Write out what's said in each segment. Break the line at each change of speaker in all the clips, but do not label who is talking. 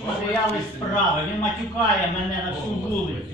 матеріали справи. Він матюкає мене на всю вулицю.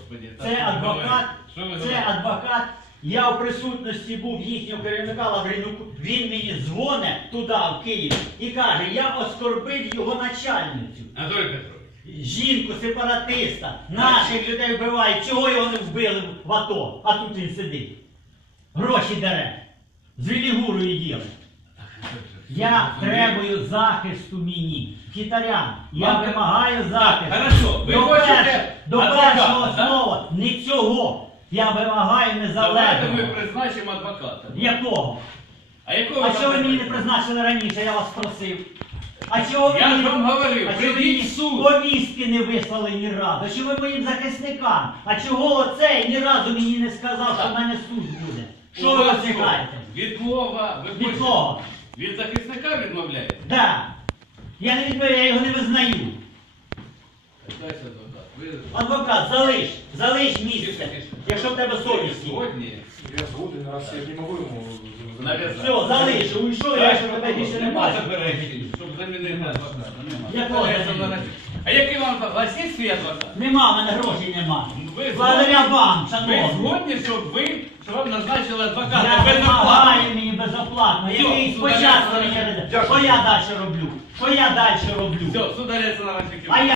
Це адвокат. Я у присутності був їхнього керівника Лавренюку. Він мені дзвонить туди, в Київ, і каже, я оскорбив його начальницю.
Анатолій Петрович.
Жінку, сепаратиста, наших людей вбивають. Чого його не вбили в АТО? А тут він сидить. Гроші дере. З Вілігурою діли. Я требую захисту мені, хітарям. Я вимагаю захисту.
Хорошо, ви хочете
до першого слова, не цього. Я вимагаю
Давайте ми
незалежного.
призначимо адвоката.
Якого?
А якого
А чого ви мені не
адвоката?
призначили раніше, я вас просив? А чого ви
Я
мені,
ж вам говорив,
а чого ви
прийдіть
мені
в суд.
повістки не вислали ні разу? А чого ви моїм захисникам? А чого оцей ні разу мені не сказав, що в мене суд буде? Що
У
ви
вас
розсікаєте?
Відмова. Ви
Від
хочете-
кого?
Від захисника відмовляєте?
Да. Я не відмовляю, я його не визнаю.
Дайте адвокат. Ви
Адвокат, залиш місце, якщо в тебе совість є.
сьогодні
Я згоден, раз я не можу йому
нав'язати.
Все, залиш, уйшов, я що тебе більше не бачу.
заперечень, щоб замінити адвоката. Нема.
Якого
Це
замінити?
зараз- А який вам адвокат? У вас є свій адвокат?
Нема, в мене грошей нема.
Ви
Благодаря вам,
Ви
шановні.
згодні, що вам назначили адвоката
Я
безоплатно?
вимагаю мені безоплатно.
Все,
Який
сударя,
спочатку
сударя.
мені не
Дякую.
Що я далі роблю? Що я далі роблю?
Все, сударя, це на ваші
А я